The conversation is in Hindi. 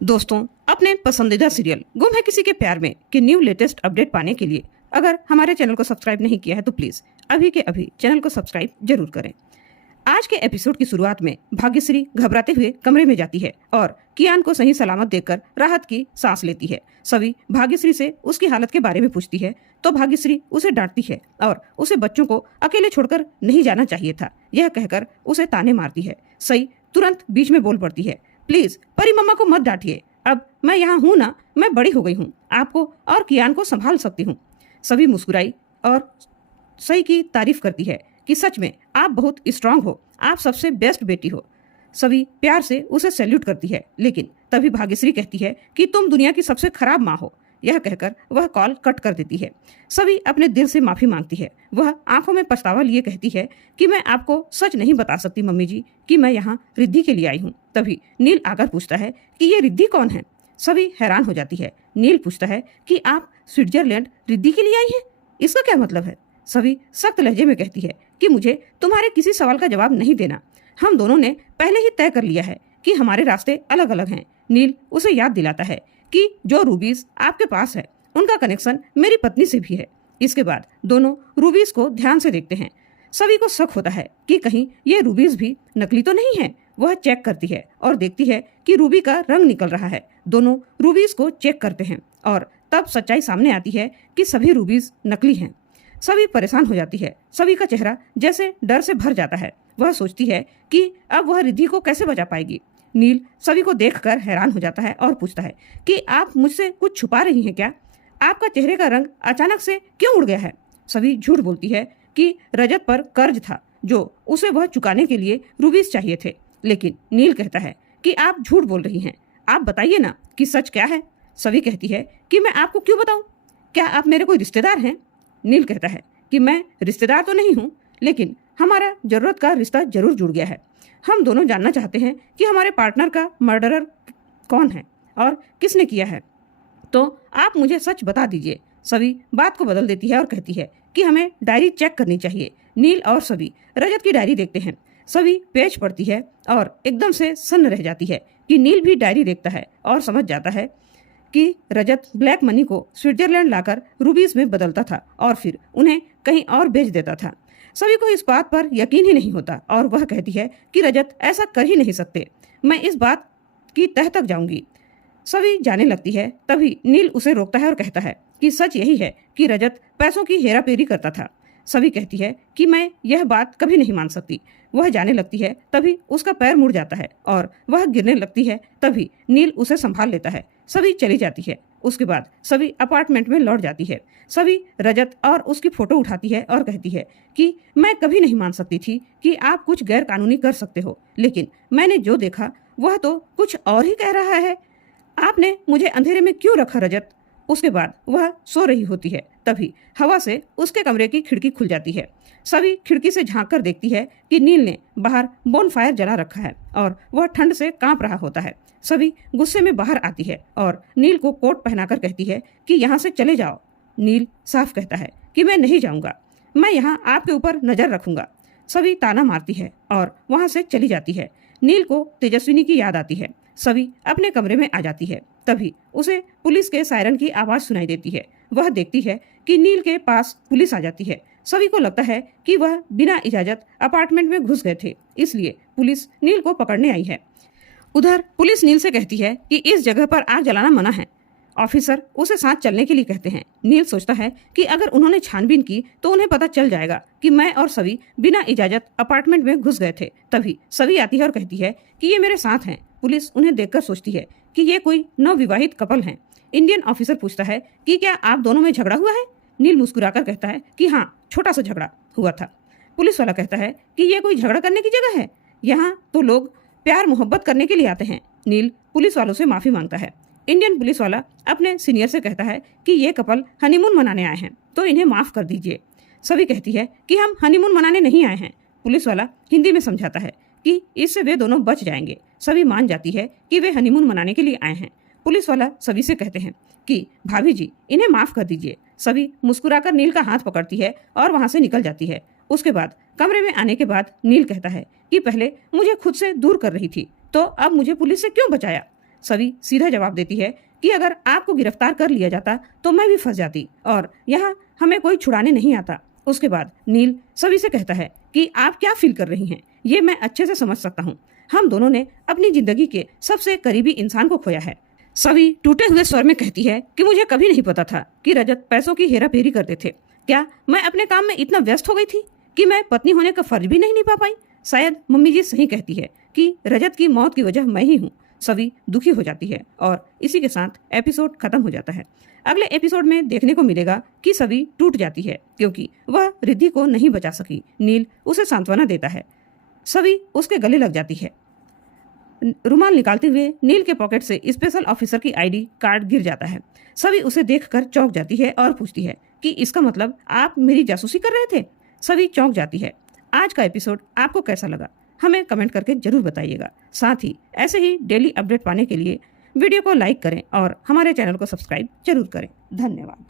दोस्तों, अपने पसंदीदा सीरियल गुम है किसी के प्यार में के न्यू लेटेस्ट अपडेट पाने के लिए अगर हमारे चैनल को सब्सक्राइब नहीं किया है तो प्लीज अभी के अभी चैनल को सब्सक्राइब जरूर करें। आज के एपिसोड की शुरुआत में भाग्यश्री घबराते हुए कमरे में जाती है और कियान को सही सलामत देखकर राहत की सांस लेती है। सभी भाग्यश्री से उसकी हालत के बारे में पूछती है तो भाग्यश्री उसे डांटती है और उसे बच्चों को अकेले छोड़कर नहीं जाना चाहिए था, यह कहकर उसे ताने मारती है। सही तुरंत बीच में बोल पड़ती है, प्लीज परी मम्मा को मत डांटिए, अब मैं यहाँ हूँ ना, मैं बड़ी हो गई हूँ, आपको और कियान को संभाल सकती हूँ। सभी मुस्कुराई और सही की तारीफ करती है कि सच में आप बहुत स्ट्रांग हो, आप सबसे बेस्ट बेटी हो। सभी प्यार से उसे सैल्यूट करती है, लेकिन तभी भाग्यश्री कहती है कि तुम दुनिया की सबसे खराब माँ हो। यह कहकर वह कॉल कट कर देती है। सभी अपने दिल से माफी मांगती है। वह आंखों में पछतावा लिए कहती है कि मैं आपको सच नहीं बता सकती मम्मी जी कि मैं यहाँ रिद्धि के लिए आई हूँ। तभी नील आकर पूछता है कि ये रिद्धि कौन है। सभी हैरान हो जाती है। नील पूछता है कि आप स्विट्जरलैंड रिद्धि के लिए आई हैं, इसका क्या मतलब है। सभी सख्त लहजे में कहती है कि मुझे तुम्हारे किसी सवाल का जवाब नहीं देना, हम दोनों ने पहले ही तय कर लिया है कि हमारे रास्ते अलग अलग हैं। नील उसे याद दिलाता है कि जो रूबीज आपके पास है उनका कनेक्शन मेरी पत्नी से भी है। इसके बाद दोनों रूबीज को ध्यान से देखते हैं। सभी को शक होता है कि कहीं ये रूबीज भी नकली तो नहीं है। वह चेक करती है और देखती है कि रूबी का रंग निकल रहा है। दोनों रूबीज को चेक करते हैं और तब सच्चाई सामने आती है कि सभी रूबीज नकली हैं। सभी परेशान हो जाती है। सभी का चेहरा जैसे डर से भर जाता है। वह सोचती है कि अब वह रिद्धि को कैसे बचा पाएगी। नील सभी को देखकर हैरान हो जाता है और पूछता है कि आप मुझसे कुछ छुपा रही हैं क्या, आपका चेहरे का रंग अचानक से क्यों उड़ गया है। सभी झूठ बोलती है कि रजत पर कर्ज था जो उसे वह चुकाने के लिए रूबीज चाहिए थे, लेकिन नील कहता है कि आप झूठ बोल रही हैं, आप बताइए ना कि सच क्या है। सभी कहती है कि मैं आपको क्यों बताऊं, क्या आप मेरे कोई रिश्तेदार हैं। नील कहता है कि मैं रिश्तेदार तो नहीं हूँ, लेकिन हमारा जरूरत का रिश्ता जरूर जुड़ गया है। हम दोनों जानना चाहते हैं कि हमारे पार्टनर का मर्डरर कौन है और किसने किया है, तो आप मुझे सच बता दीजिए। सभी बात को बदल देती है और कहती है कि हमें डायरी चेक करनी चाहिए। नील और सभी रजत की डायरी देखते हैं। सभी पेज पढ़ती है और एकदम से सन्न रह जाती है कि नील भी डायरी देखता है और समझ जाता है कि रजत ब्लैक मनी को स्विट्जरलैंड लाकर रूबीज में बदलता था और फिर उन्हें कहीं और बेच देता था। सभी को इस बात पर यकीन ही नहीं होता और वह कहती है कि रजत ऐसा कर ही नहीं सकते, मैं इस बात की तह तक जाऊंगी। सभी जाने लगती है। तभी नील उसे रोकता है और कहता है कि सच यही है कि रजत पैसों की हेराफेरी करता था। सभी कहती है कि मैं यह बात कभी नहीं मान सकती। वह जाने लगती है। तभी उसका पैर मुड़ जाता है और वह गिरने लगती है। तभी नील उसे संभाल लेता है। सभी चली जाती है। उसके बाद सभी अपार्टमेंट में लौट जाती है। सभी रजत और उसकी फोटो उठाती है और कहती है कि मैं कभी नहीं मान सकती थी कि आप कुछ गैर कानूनी कर सकते हो, लेकिन मैंने जो देखा वह तो कुछ और ही कह रहा है। आपने मुझे अंधेरे में क्यों रखा रजत। उसके बाद वह सो रही होती है। तभी हवा से उसके कमरे की खिड़की खुल जाती है। सभी खिड़की से झांक कर देखती है कि नील ने बाहर बोनफायर जला रखा है और वह ठंड से कांप रहा होता है। सभी गुस्से में बाहर आती है और नील को कोट पहनाकर कहती है कि यहाँ से चले जाओ। नील साफ कहता है कि मैं नहीं जाऊंगा, मैं यहाँ आपके ऊपर नजर रखूंगा। सभी ताना मारती है और वहां से चली जाती है। नील को तेजस्विनी की याद आती है। सभी अपने कमरे में आ जाती है। तभी उसे पुलिस के सायरन की आवाज सुनाई देती है। वह देखती है कि नील के पास पुलिस आ जाती है। सभी को लगता है कि वह बिना इजाजत अपार्टमेंट में घुस गए थे, इसलिए पुलिस नील को पकड़ने आई है। उधर पुलिस नील से कहती है कि इस जगह पर आग जलाना मना है। ऑफिसर उसे साथ चलने के लिए कहते हैं। नील सोचता है कि अगर उन्होंने छानबीन की तो उन्हें पता चल जाएगा कि मैं और सभी बिना इजाजत अपार्टमेंट में घुस गए थे। तभी सभी आती है और कहती है कि ये मेरे साथ हैं। पुलिस उन्हें देखकर सोचती है कि ये कोई नवविवाहित कपल हैं। इंडियन ऑफिसर पूछता है कि क्या आप दोनों में झगड़ा हुआ है। नील मुस्कुराकर कहता है कि हाँ, छोटा सा झगड़ा हुआ था। पुलिस वाला कहता है कि ये कोई झगड़ा करने की जगह है, यहाँ तो लोग प्यार मोहब्बत करने के लिए आते हैं। नील पुलिस वालों से माफी मांगता है। इंडियन पुलिस वाला अपने सीनियर से कहता है कि ये कपल हनीमून मनाने आए हैं, तो इन्हें माफ कर दीजिए। सभी कहती है कि हम हनीमून मनाने नहीं आए हैं। पुलिस वाला हिंदी में समझाता है कि इससे वे दोनों बच जाएंगे। सभी मान जाती है कि वे हनीमून मनाने के लिए आए हैं। पुलिस वाला सभी से कहते हैं कि भाभी जी इन्हें माफ कर दीजिए। सभी मुस्कुराकर नील का हाथ पकड़ती है और वहां से निकल जाती है। उसके बाद कमरे में आने के बाद नील कहता है कि पहले मुझे खुद से दूर कर रही थी, तो अब मुझे पुलिस से क्यों बचाया। सवी सीधा जवाब देती है कि अगर आपको गिरफ्तार कर लिया जाता तो मैं भी फंस जाती और यहाँ हमें कोई छुड़ाने नहीं आता। उसके बाद नील सवी से कहता है कि आप क्या फील कर रही हैं, ये मैं अच्छे से समझ सकता हूँ। हम दोनों ने अपनी जिंदगी के सबसे करीबी इंसान को खोया है। सवी टूटे हुए स्वर में कहती है कि मुझे कभी नहीं पता था कि रजत पैसों की हेराफेरी करते थे। क्या मैं अपने काम में इतना व्यस्त हो गई थी कि मैं पत्नी होने का फर्ज भी नहीं निभा पाई? शायद मम्मी जी सही कहती है कि रजत की मौत की वजह मैं ही हूँ। सवी दुखी हो जाती है और इसी के साथ एपिसोड खत्म हो जाता है। अगले एपिसोड में देखने को मिलेगा कि सवी टूट जाती है क्योंकि वह रिद्धि को नहीं बचा सकी। नील उसे सांत्वना देता है। सवी उसके गले लग जाती है। रुमाल निकालते हुए नील के पॉकेट से स्पेशल ऑफिसर की आईडी कार्ड गिर जाता है। सवी उसे देखकर चौंक जाती है और पूछती है कि इसका मतलब आप मेरी जासूसी कर रहे थे? सभी चौंक जाती है। आज का एपिसोड आपको कैसा लगा हमें कमेंट करके जरूर बताइएगा। साथ ही ऐसे ही डेली अपडेट पाने के लिए वीडियो को लाइक करें और हमारे चैनल को सब्सक्राइब जरूर करें। धन्यवाद।